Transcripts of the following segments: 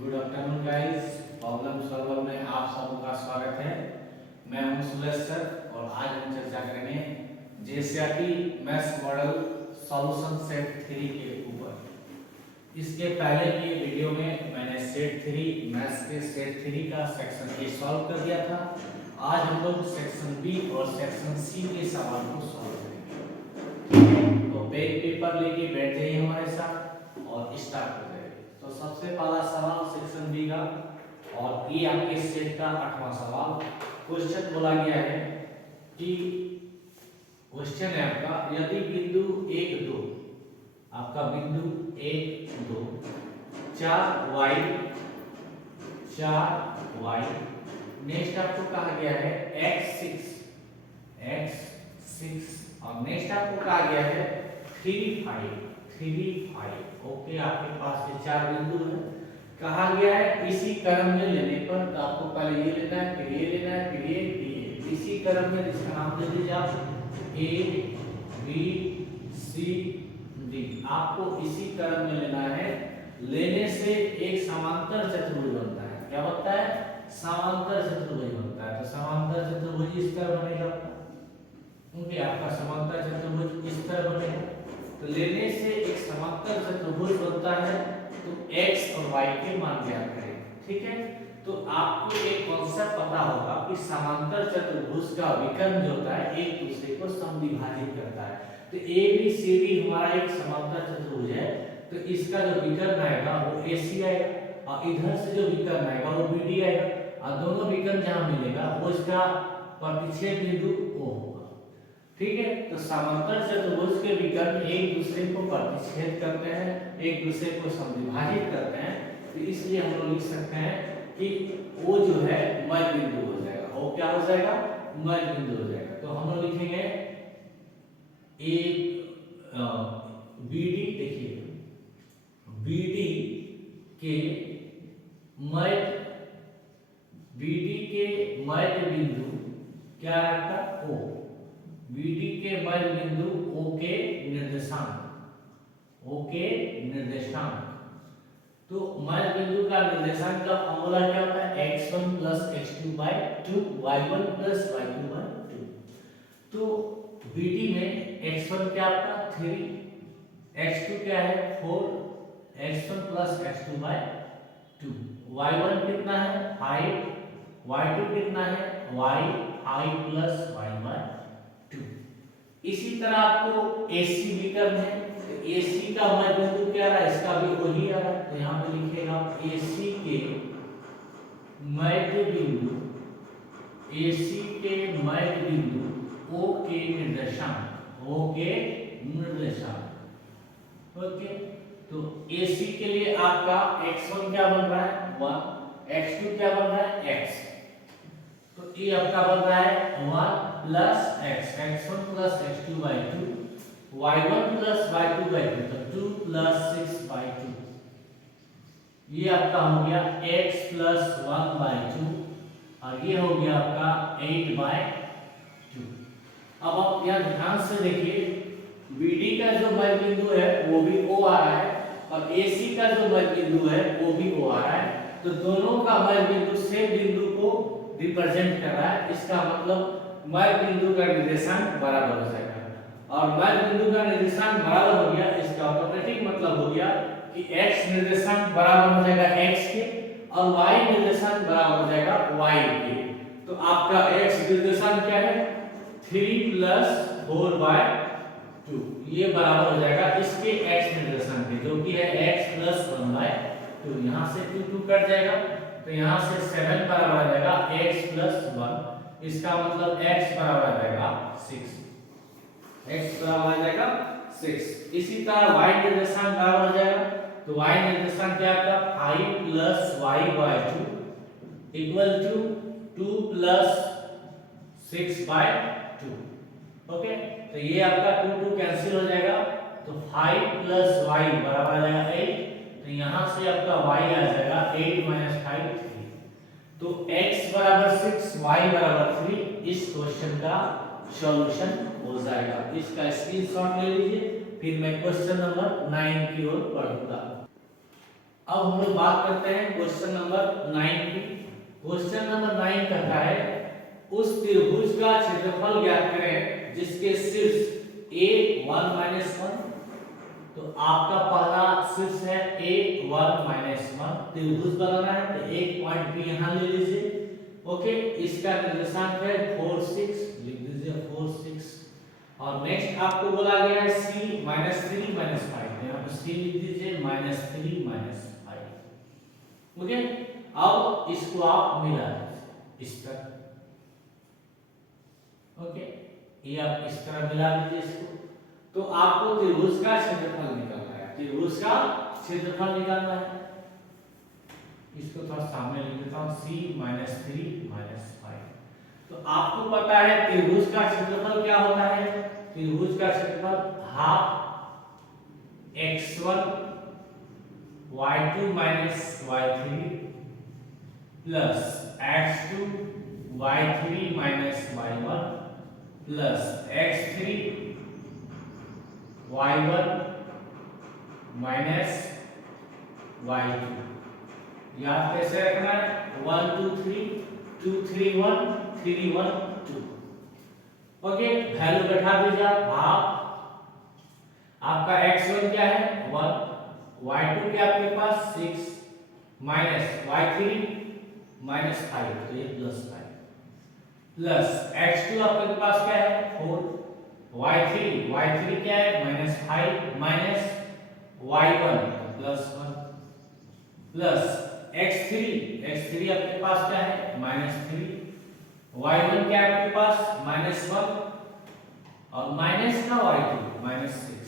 Good afternoon guys. Problem solver में आप सबका स्वागत है। मैं हूं सुरेश सर और आज हम चर्चा करेंगे JCERT maths model solution set 3 के ऊपर। इसके पहले के वीडियो में मैंने सेट 3 मैथ्स के सेट 3 का सेक्शन ए सॉल्व कर दिया था। आज हम लोग सेक्शन बी और सेक्शन सी के सवाल को सॉल्व करेंगे। तो पेन पेपर लेके बैठ जाइए हमारे साथ और स्टार्ट करें। तो सबसे पहला सवाल सेक्शन बी का और ये आपके सेट का 8वां सवाल। क्वेश्चन बोला गया है कि क्वेश्चन है आपका, यदि बिंदु 1 2 आपका बिंदु 1 2 4y नेक्स्ट आपको कहा गया है x6 और नेक्स्ट आपको कहा गया है 3 5 ओके। आपके पास ये 4 बिंदु है। कहा गया है इसी क्रम में लेने पर, तो आपको पहले ये लेना है, फिर ये लेना है, फिर ये इसी क्रम में जिसका नाम दे दीजिए आप ए बी सी डी। आपको इसी क्रम में लेना है। लेने से एक समांतर चतुर्भुज बनता है। क्या बनता है? समांतर चतुर्भुज बनता है। तो समांतर चतुर्भुज इस तरह बनेगा। ओके, आपका समांतर चतुर्भुज इस तरह बनेगा। तो लेने से एक समांतर चतुर्भुज बनता है। तो x और y के मान ज्ञात करें। ठीक है, तो आपको एक कॉन्सेप्ट पता होगा कि समांतर चतुर्भुज का विकर्ण जो होता है एक दूसरे को समद्विभाजित करता है। तो ए बी सी डी हमारा एक समांतर चतुर्भुज है। तो इसका जो विकर्ण आएगा वो AC आएगा और इधर से जो विकर्ण आएगा वो BD आएगा और दोनों विकर्ण जहां मिलेगा वो इसका प्रतिच्छेद बिंदु O होगा। ठीक है, तो समांतर चतुर्भुज के विकर्ण एक दूसरे को प्रतिच्छेद करते हैं, एक दूसरे को समद्विभाजित करते हैं। तो इसलिए हम लोग लिख सकते हैं कि वो जो है मध्य बिंदु हो जाएगा। वो क्या हो जाएगा? मध्य बिंदु हो जाएगा। तो हम लोग लिखेंगे ए BD, देखिए BD के मध्य बिंदु क्या रहता? O। BD के मध्य बिंदु O के निर्देशांक। तो मध्य बिंदु का निर्देशांक का फॉर्मूला क्या होता है? x1 + x2/2 y1 + y2/2। तो BD में x1 क्या आपका 3, x2 क्या है 4, x1 + x2/2, y1 कितना है 5, y2 कितना है y 5 + y/2। इसी तरह आपको AC विकर्ण है। तो AC का मध्य बिंदु क्या रहा? इसका भी वही आ रहा है। तो यहाँ पे लिखेगा AC के मध्य बिंदु O के निर्देशांक। ओके, तो AC के लिए आपका x1 क्या बन रहा है 1, x2 क्या बन रहा है x। तो ये आपका बन रहा है 1 + x, x1 + x2/2, y1 + y2/2, तो 2 + 6/2। ये आपका हो गया x + 1/2 और ये हो गया आपका 8/2। अब आप यहाँ ध्यान से देखिए, BD का जो मध्य बिंदु है वो भी O आ रहा है और AC का जो मध्य बिंदु है वो भी O आ रहा है। तो दोनों का मध्य बिंदु सेम बिंदु को रिप्रेजेंट कर रहा है। इसका मतलब मध्य बिंदु का निर्देशांक बराबर हो जाएगा और मध्य बिंदु का निर्देशांक बराबर हो गया। इसका ऑटोमेटिक मतलब हो गया कि x निर्देशांक बराबर हो जाएगा x के और y निर्देशांक बराबर हो जाएगा y के। तो आपका x निर्देशांक क्या है 3 + 4/2, ये बराबर हो जाएगा इसके x निर्देशांक के, जो कि है x + 1/2। यहाँ से 2 2 कट जाएगा तो यहाँ से 7 बराबर आ जाएगा x + 1। इसका मतलब x बराबर आ जाएगा 6, x बराबर आ जाएगा 6। इसी तरह y निर्देशांक बराबर हो जाएगा। तो y निर्देशांक क्या आपका 5 + y/2 = 2 + 6/2। ओके, तो ये आपका 2 2 कैंसिल हो जाएगा। तो 5 + y बराबर आ जाएगा 8। तो यहाँ से आपका y आ जाएगा 8 - 5 3। तो x बराबर 6, y बराबर 3 इस क्वेश्चन का सॉल्यूशन हो जाएगा। इसका स्क्रीनशॉट ले लीजिए, फिर मैं क्वेश्चन नंबर 9 की ओर बढ़ूंगा। अब हम लोग बात करते हैं क्वेश्चन नंबर 9 की। क्वेश्चन नंबर 9 कहता है उस त्रिभुज का क्षेत्रफल ज्ञात करें जिसके शीर्ष a1 - 1। तो आपका पहला शीर्ष है a1 - 1। त्रिभुज बनाना है तो एक पॉइंट भी यहां ले लीजिए। ओके, इसका निर्देशांक है 4 6, लिख दीजिए 4 6। और नेक्स्ट आपको बोला गया है c -3 - 5। यहाँ पे c लिख दीजिए -3 - 5। ओके, अब इसको आप मिला दीजिए इस तरह। ओके, ये आप इस तरह मिला दीजिए इसको। तो आपको त्रिभुज का क्षेत्रफल निकालना है। त्रिभुज का क्षेत्रफल निकालना है। इसको थोड़ा सामने लिख देता हूं c -3 - 5। तो आपको पता है त्रिभुज का क्षेत्रफल क्या होता है। त्रिभुज का क्षेत्रफल half x1 y2 - y3 plus x2 y3 - y1 plus x3 y1 minus y2। याद कैसे रखना है 1 2 3 2 3 1 3 1 2। ओके, वैल्यू बैठा दीजिए आप। आपका x1 क्या है 1, y2 क्या आपके पास 6 माइनस y3 -5, तो ये +5 प्लस x2 आपके पास क्या है 4, y3 क्या है -5 माइनस y1 +1 प्लस x3 आपके पास क्या है -3, y1 क्या है आपके पास -1 और माइनस का y2 -6।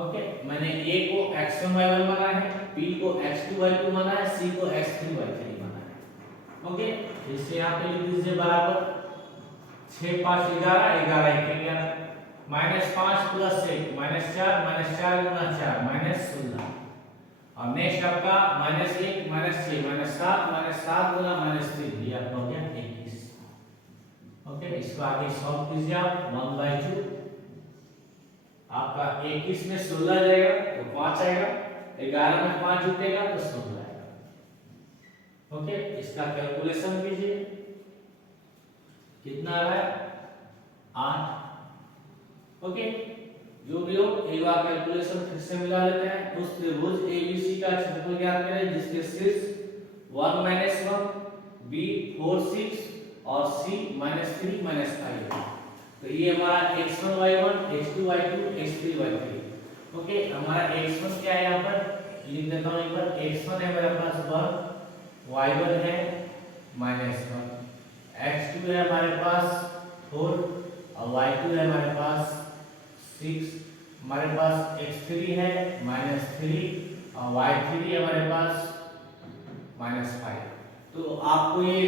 ओके, मैंने a को x1 y1 माना है, b को x2 y2 माना है, c को x3 y3 माना है। ओके, इसे यहाँ पे लिख दीजिए बराबर 6 5 11 11 1 11 -5 + 1 -4 4 गुना 4 -16। और नेक्स्ट आपका -1 -6 -7 7 गुना -3, ये आपका हो गया 21। ओके, इसको आगे सॉल्व कीजिए आप 1/2। आपका 21 में 16 जाएगा तो 5 आएगा, 11 में 5 जुटेगा तो 16 आएगा। ओके, इसका कैलकुलेशन कीजिए कितना आ रहा है 8। ओके, जो भी हो एक बार कैलकुलेशन फिर से मिला लेते हैं। उस त्रिभुज ABC का क्षेत्रफल ज्ञात करें जिसके शीर्ष 1 - 1 B 4 6 और C -3 - 5। तो ये हमारा x1 y1 x2 y2 x3 y3। Okay, हमारा x1 क्या है यहाँ पर लिख देता हूँ एक बार। x1 है मेरे पास 1, y1 है -1, x2 है हमारे पास 4 और y2 है हमारे पास 6, हमारे पास x3 है -3 और y3 है हमारे पास -5। तो आपको ये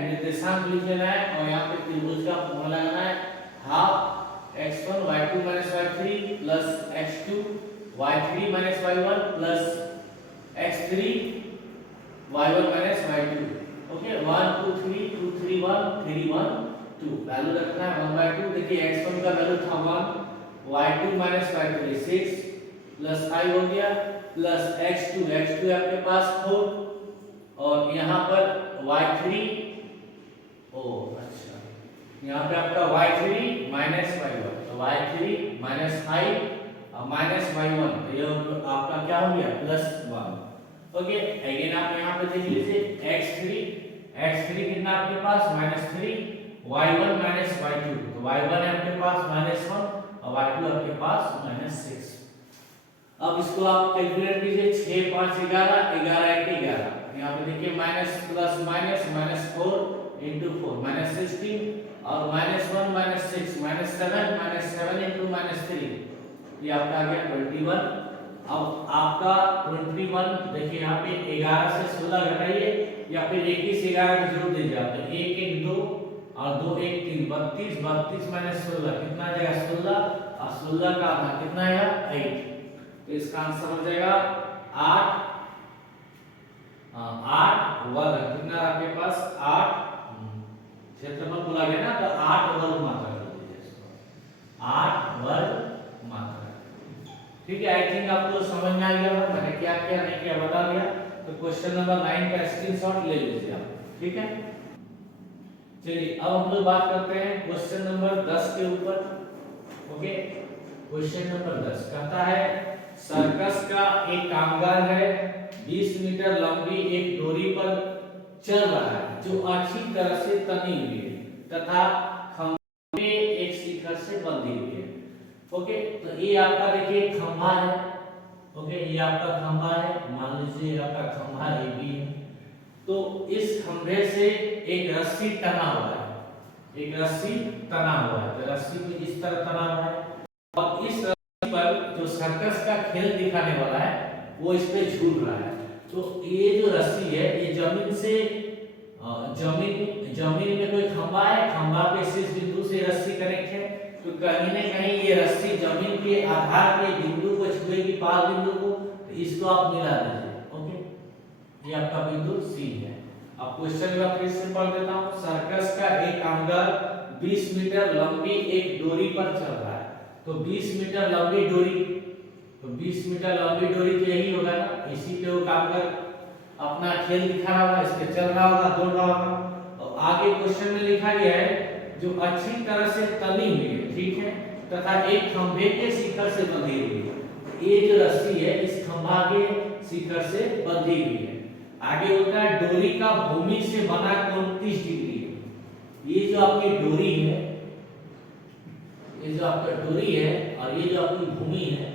निर्देशांक लिख लेना है और यहाँ पे त्रिभुज का फॉर्मूला लगाना है half x1 y2 - y3 plus x2 y3 - y1 plus x3 y1 - y2। Okay, 1 2 3 2 3 1 3 1 2 value रखना है 1/2। देखिए x1 का वैल्यू था 1, y2 - y3 6 प्लस 5 हो गया प्लस x2 आपके पास 4 और यहाँ पर y3 अच्छा यहाँ पे आपका y3 - y1 तो y3 -5 और -y1 तो ये आपका क्या हो गया +1। ओके, अगेन आप यहाँ पे देख लीजिए x3 कितना आपके पास -3 y1 - y2 तो y1 है आपके पास -1 और y2 आपके पास -6। अब इसको आप कैलकुलेट कीजिए 6 5 11 11 1 11। यहाँ पे देखिए माइनस प्लस माइनस -4 × 4 -16 और -1 -6 -7 × -3 ये आपका आ गया 21। अब आपका 21 देखिए यहाँ पे 11 से 16 घटाइए या फिर 21 11 का जोड़ दीजिए आप। तो 1 1 2 और 2 1 3 32 32 -16 कितना आ जाएगा 16 और 16 का आधा कितना आएगा 8। तो इसका आंसर हो जाएगा 8 वर्ग। कितना आपके पास 8 क्षेत्रफल बोला गया ना तो 8 वर्ग मात्रा कर दीजिए इसको 8 वर्ग मात्रा। ठीक है, आई थिंक आपको समझ में आ गया होगा मैंने क्या क्या नहीं किया बता दिया। तो क्वेश्चन नंबर 9 का स्क्रीनशॉट ले लीजिए आप, ठीक है। चलिए अब हम लोग बात करते हैं क्वेश्चन नंबर 10 के ऊपर। ओके, क्वेश्चन नंबर 10 कहता है सर्कस का एक कामगार है, 20 मीटर लंबी एक डोरी पर चल रहा है जो अच्छी तरह से तनी हुई है तथा खंभे एक शिखर से बंधी हुई है। ओके, तो ये आपका देखिए खंभा है। ओके, ये आपका खंभा है, मान लीजिए आपका खंभा ए बी है। तो इस खंभे से एक रस्सी तना हुआ है, एक रस्सी तना हुआ है, तो रस्सी को इस तरह तना हुआ है और इस रस्सी पर जो सर्कस का खेल दिखाने वाला है वो इस पे झूल रहा है। तो ये जो रस्सी है ये जमीन से जमीन में कोई खंभा है, खंभा के शीर्ष बिंदु से रस्सी कनेक्ट है, तो कहीं ना कहीं ये रस्सी जमीन के आधार के बिंदु को छुएगी, पार बिंदु को, तो इसको आप मिला दीजिए। ओके, ये आपका बिंदु सी है। अब क्वेश्चन में फिर से पढ़ देता हूं। सर्कस का एक कामगार 20 मीटर लंबी एक डोरी पर चल रहा है। तो 20 मीटर लंबी डोरी, तो 20 मीटर लंबी डोरी तो यही होगा ना, इसी पे वो कामगार अपना खेल दिखा रहा होगा, इस पे चल रहा होगा, दौड़ रहा होगा। और आगे क्वेश्चन में लिखा गया है जो अच्छी तरह से तनी हुई है, ठीक है, तथा एक खंभे के शिखर से बंधी हुई है। ये जो रस्सी है इस खंभा के शिखर से बंधी हुई है। आगे होता है डोरी का भूमि से बना कोण 30 डिग्री है। ये जो आपकी डोरी है, ये जो आपका डोरी है और ये जो आपकी भूमि है,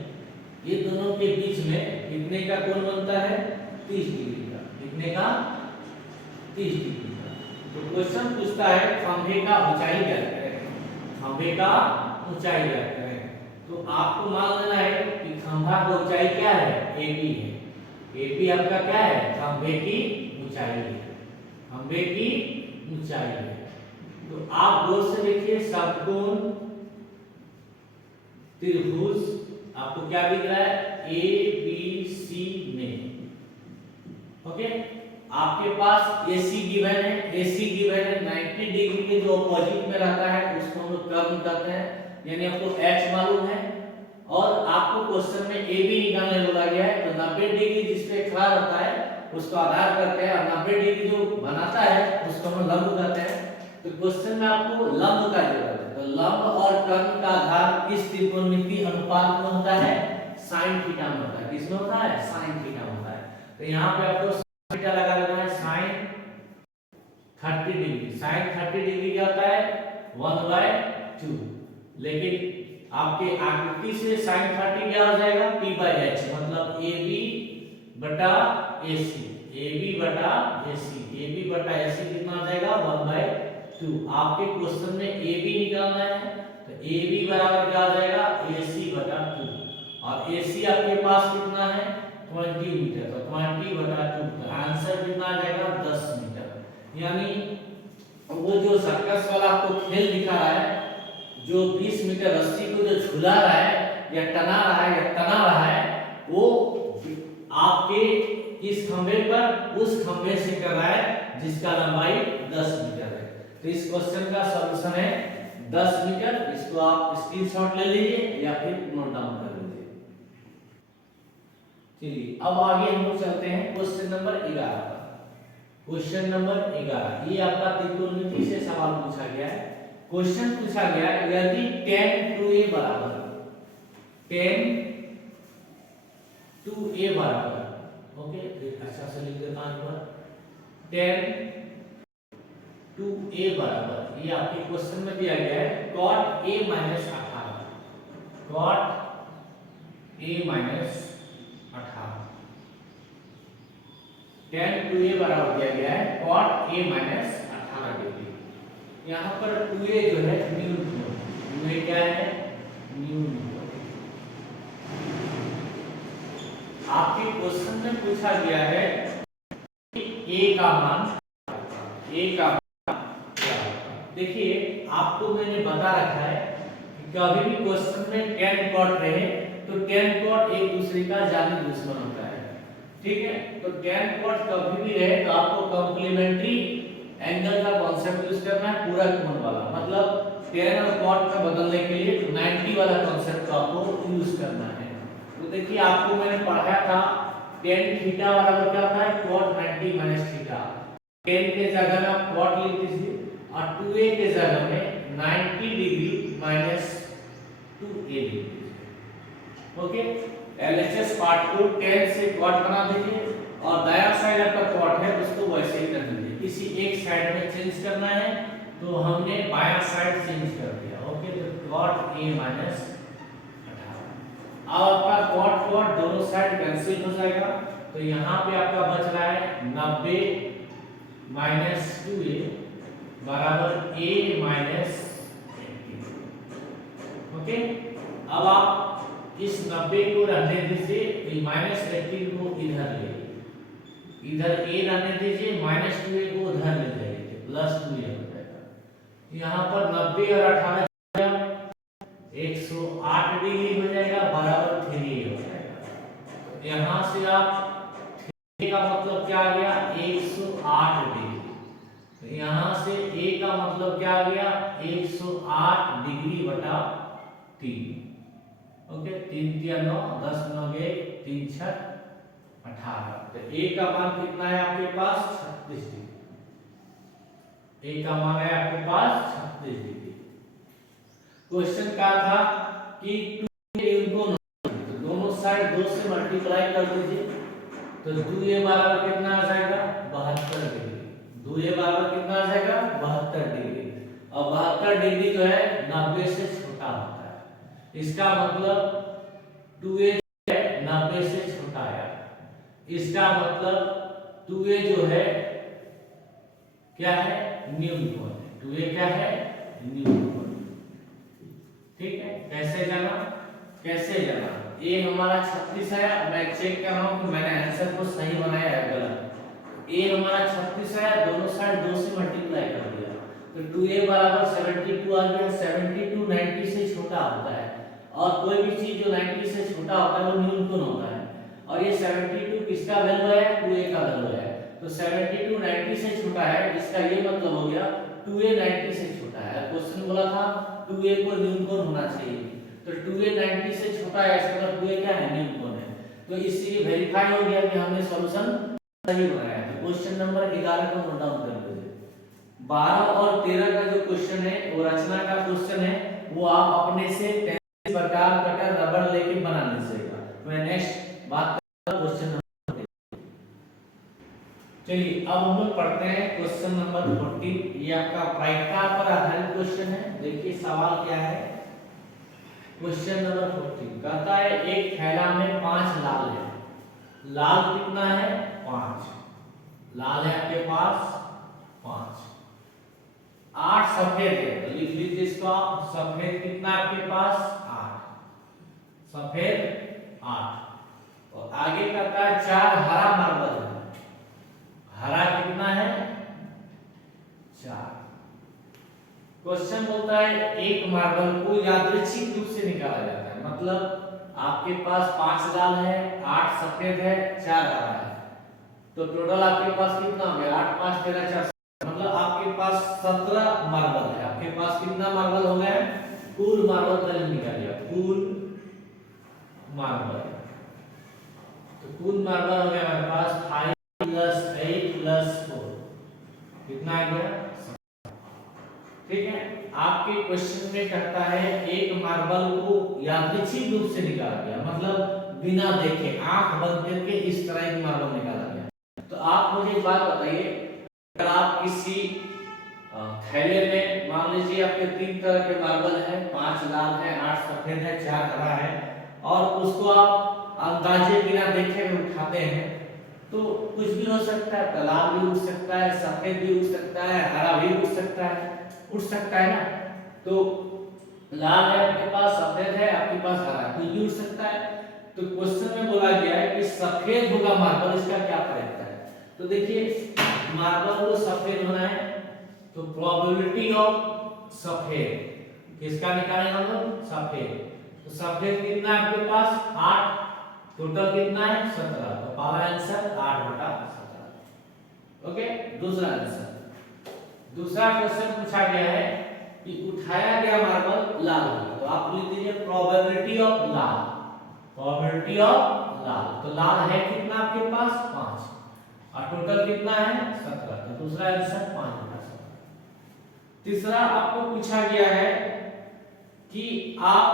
ये दोनों के बीच में कितने का कोण बनता है? 30 डिग्री का। कितने का? 30 डिग्री का। तो क्वेश्चन पूछता है खंभे का ऊंचाई ज्ञात करें, खंभे का ऊंचाई ज्ञात करें। तो आपको मान लेना है कि खंभा का ऊंचाई क्या है? AB है। AB आपका क्या है? खंभे की ऊंचाई है, खंभे की ऊंचाई है। तो आप गौर से देखिए समकोण त्रिभुज आपको क्या दिख रहा है? ABC में। ओके, आपके पास AC गिवन है, AC गिवन है 90 डिग्री के जो अपोजिट में रहता है उसको हम लोग कर्व कहते हैं, यानी आपको H मालूम है और आपको क्वेश्चन में AB निकालने बोला गया है। तो 90 डिग्री जिस पे खड़ा रहता है उसको आधार करते हैं और 90 डिग्री जो बनाता है उसको हम लंब कहते हैं। तो क्वेश्चन में आपको लंब का जरूरत है, तो लंब और कर्ण का आधार किस त्रिकोणमितीय अनुपात में होता है? sin थीटा में होता है। किसमें होता है? sin थीटा में होता है। तो यहाँ पे आपको sin थीटा लगा देना है, sin 30 डिग्री। sin 30 डिग्री क्या होता है? 1/2। लेकिन आपके आकृति से sin 30 क्या हो जाएगा? p/h, मतलब AB बटा AC, AB बटा AC, AB बटा AC कितना आ जाएगा? 1/2। आपके क्वेश्चन में AB निकालना है, तो AB बराबर क्या आ जाएगा? AC बटा 2। और AC आपके पास कितना है? 20 मीटर, तो 20 बटा 2, तो आंसर कितना आ जाएगा? 10 मीटर। यानी वो जो सर्कस वाला आपको खेल दिखा रहा है, जो 20 मीटर रस्सी को जो झूला रहा है या टना रहा है या तना रहा है, वो आपके इस खंभे पर उस खंभे से कर रहा है जिसका लंबाई 10 मीटर है। तो इस क्वेश्चन का सॉल्यूशन है 10 मीटर। इसको आप स्क्रीनशॉट ले लीजिए या फिर नोट डाउन कर लीजिए। चलिए अब आगे हम लोग चलते हैं क्वेश्चन नंबर 11 पर। क्वेश्चन नंबर 11 ये आपका त्रिकोणमिति से सवाल पूछा गया है। क्वेश्चन पूछा गया यदि tan 2a बराबर, tan 2a बराबर, ओके अच्छा से लिख देता हूं पर, tan 2a बराबर, ये आपके क्वेश्चन में दिया गया है cot a minus 18, cot a minus 18, tan 2a बराबर दिया गया है cot a minus 18 डिग्री। यहाँ पर 2a जो है न्यूटन, 2a क्या है? न्यूटन। आपके क्वेश्चन में पूछा गया है कि a का मान, a का मान क्या होगा? देखिए आपको मैंने बता रखा है कि कभी भी क्वेश्चन में tan cot रहे तो tan cot एक दूसरे का जानी दुश्मन होता है, ठीक है। तो tan cot कभी भी रहे तो आपको कॉम्प्लीमेंट्री एंगल का कॉन्सेप्ट यूज करना है, पूरा कोण वाला, मतलब tan और cot का बदलने के लिए 90 वाला कॉन्सेप्ट को आपको यूज करना है। तो देखिए आपको मैंने पढ़ाया था tan थीटा बराबर क्या होता है cot 90 माइनस थीटा। tan के जगह में आप cot लिख दीजिए और 2a के जगह में 90 डिग्री माइनस 2a लिख दीजिए। ओके, एलएचएस पार्ट को tan से cot बना दीजिए और दायां साइड आपका cot है उसको वैसे ही कर दीजिए। किसी एक साइड में चेंज करना है तो हमने बायां साइड चेंज कर दिया। ओके, तो cot a माइनस 18। अब आपका cot दोनों साइड कैंसिल हो जाएगा तो यहाँ पे आपका बच रहा है 90 माइनस 2a बराबर a माइनस 18। ओके, अब आप इस 90 को रहने दीजिए, तो माइनस 18 को इधर ले, इधर a रहने दीजिए, माइनस 2a को उधर ले जाइए, प्लस 2a हो जाएगा। यहाँ पर 90 और 18 108 डिग्री हो जाएगा बराबर 3a हो जाएगा। यहाँ से आप थीटा का मतलब क्या आ गया 108 डिग्री, तो यहाँ से a का मतलब क्या आ गया 108 डिग्री बटा 3। ओके, 3 3 9 10 9 1 3 6 18। तो a का मान कितना है आपके पास 36 डिग्री। a का मान है आपके पास 36 डिग्री। क्वेश्चन क्या था कि 2a तो दोनों साइड 2 से मल्टीप्लाई कर दीजिए, तो 2a बराबर कितना आ जाएगा 72 डिग्री। 2a बराबर कितना आ जाएगा 72 डिग्री। और 72 डिग्री जो है 90 से छोटा होता है, इसका मतलब 2a 90 से छोटा है। इसका मतलब 2a जो है क्या है न्यून कोण है। 2a क्या है न्यून कोण। ठीक है, कैसे जाना a हमारा 36 है। मैं चेक कर रहा हूं कि मैंने आंसर को सही बनाया है गलत। a हमारा 36 है, दोनों साइड 2 से मल्टीप्लाई कर दिया तो 2a बराबर 72 आ गया। 72 90 से छोटा होता है और कोई भी चीज जो 90 से छोटा होता है वो न्यून कोण होता है। और ये 72 किसका वैल्यू है 2a का वैल्यू है, तो 72 90 से छोटा है, इसका ये मतलब हो गया 2a 90 से छोटा है। क्वेश्चन बोला था 2a को न्यून कोण होना चाहिए, तो 2a 90 से छोटा है, इसका मतलब 2a क्या है न्यून कोण है। तो इससे वेरीफाई हो गया कि हमने सॉल्यूशन सही बनाया है। तो क्वेश्चन नंबर 11 को नोट डाउन कर लीजिए। 12 और 13 का जो क्वेश्चन है वो रचना का क्वेश्चन है, वो आप अपने से पेंसिल प्रकार कटर रबड़ लेके बना लीजिएगा। मैं नेक्स्ट बात क्वेश्चन नंबर। चलिए अब हम लोग पढ़ते हैं क्वेश्चन नंबर 14। ये आपका प्रायिकता पर आधारित क्वेश्चन है। देखिए सवाल क्या है। क्वेश्चन नंबर 14 कहता है एक थैला में 5 लाल है। लाल कितना है 5, लाल है आपके पास 5। 8 सफेद है, तो लिख लीजिए इसको आप। सफेद कितना आपके पास 8, सफेद 8। और आगे कहता है 4 हरा मार्बल है। हरा कितना है 4। क्वेश्चन बोलता है एक मार्बल को यादृच्छिक रूप से निकाला जाता है, मतलब आपके पास 5 लाल है, 8 सफेद है, 4 हरा है, तो टोटल आपके पास कितना हो गया 8 5 13 4, मतलब आपके पास 17 मार्बल है। आपके पास कितना मार्बल हो गया कुल मार्बल का निकालिए, कुल मार्बल। तो कुल मार्बल हो गया हमारे पास 5 + 8 + 4 कितना आ गया। ठीक है, आपके क्वेश्चन में कहता है एक मार्बल को यादृच्छिक रूप से निकाला गया, मतलब बिना देखे आंख बंद करके इस तरह एक मार्बल निकाला गया। तो आप मुझे एक बात बताइए, अगर आप किसी थैले में मान लीजिए आपके 3 तरह के मार्बल है, 5 लाल है, 8 सफेद है, 4 हरा है, और उसको आप अंदाजे बिना देखे उठाते हैं तो कुछ भी हो सकता है। लाल भी उठ सकता है, सफेद भी उठ सकता है, हरा भी उठ सकता है ना। तो लाल है आपके पास, सफेद है आपके पास, हरा कुछ भी उठ सकता है। तो क्वेश्चन में बोला गया है कि सफेद होगा मार्बल, इसका क्या प्रायिकता है। तो देखिए मार्बल को सफेद होना है तो प्रोबेबिलिटी ऑफ सफेद किसका निकालेंगे हम लोग सफेद। तो सफेद कितना है आपके पास 8, टोटल कितना है 17, तो पहला आंसर 8/17। ओके, दूसरा आंसर। दूसरा क्वेश्चन पूछा गया है कि उठाया गया मार्बल लाल होगा, तो आप लिख दीजिए प्रोबेबिलिटी ऑफ लाल। प्रोबेबिलिटी ऑफ लाल, तो लाल है कितना आपके पास 5 और टोटल कितना है 17, तो दूसरा आंसर 5/17। तीसरा आपको पूछा गया है कि आप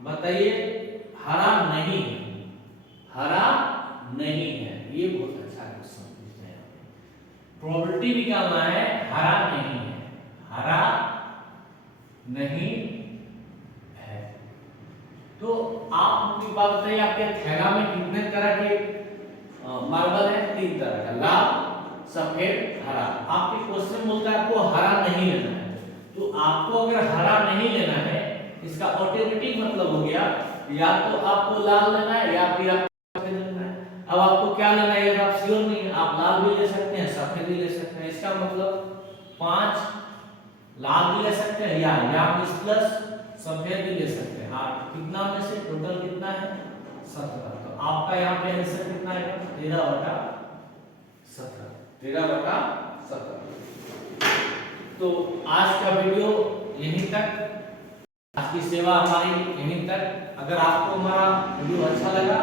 बताइए हरा नहीं है, हरा नहीं है, ये बहुत अच्छा क्वेश्चन पूछते हैं। प्रोबेबिलिटी निकालना है, हरा नहीं है, हरा नहीं है। तो आप मुझे बात बताइए आपके थैला में कितने तरह के मार्बल है? 3 तरह का, लाल, सफेद, हरा। आपके क्वेश्चन बोलता है आपको हरा नहीं लेना है, तो आपको अगर हरा नहीं लेना है इसका ऑटोमेटिक मतलब हो गया या तो आपको लाल लेना है या फिर आपको सफेद लेना है। अब आपको क्या लेना है अगर आप श्योर नहीं है, आप लाल भी ले सकते हैं, सफेद भी ले सकते हैं। इसका मतलब 5 लाल भी ले सकते हैं या प्लस सफेद भी ले सकते हैं। आप कितना में से टोटल कितना है 17, तो आपका यहाँ पे आंसर कितना है 13/17, 13/17। तो आज का वीडियो यहीं तक, आज की सेवा हमारी यहीं तक। अगर आपको हमारा वीडियो अच्छा लगा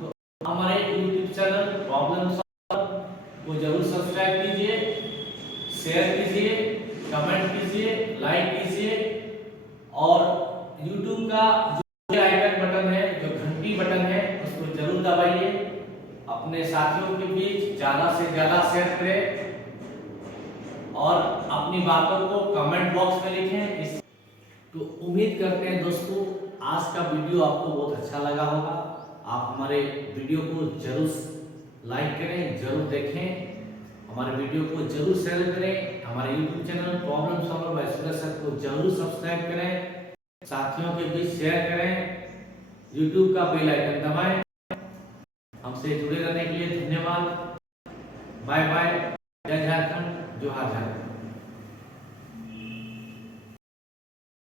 तो हमारे YouTube चैनल प्रॉब्लम सॉल्वर को जरूर सब्सक्राइब कीजिए, शेयर कीजिए, कमेंट कीजिए, लाइक कीजिए और YouTube का जो आइकन बटन है, जो घंटी बटन है, उसको जरूर दबाइए। अपने साथियों के बीच ज्यादा से ज्यादा शेयर करें और अपनी बातों को कमेंट बॉक्स में लिखें। तो उम्मीद करते हैं दोस्तों आज का वीडियो आपको बहुत अच्छा लगा होगा। आप हमारे वीडियो को जरूर लाइक करें, जरूर देखें, हमारे वीडियो को जरूर शेयर करें, हमारे YouTube channel problem solver by Suresh sir को जरूर सब्सक्राइब करें, साथियों के बीच शेयर करें, YouTube का बेल आइकन दबाएं। हमसे जुड़े रहने के लिए धन्यवाद। Bye bye. जय झारखंड, जोहार झारखंड।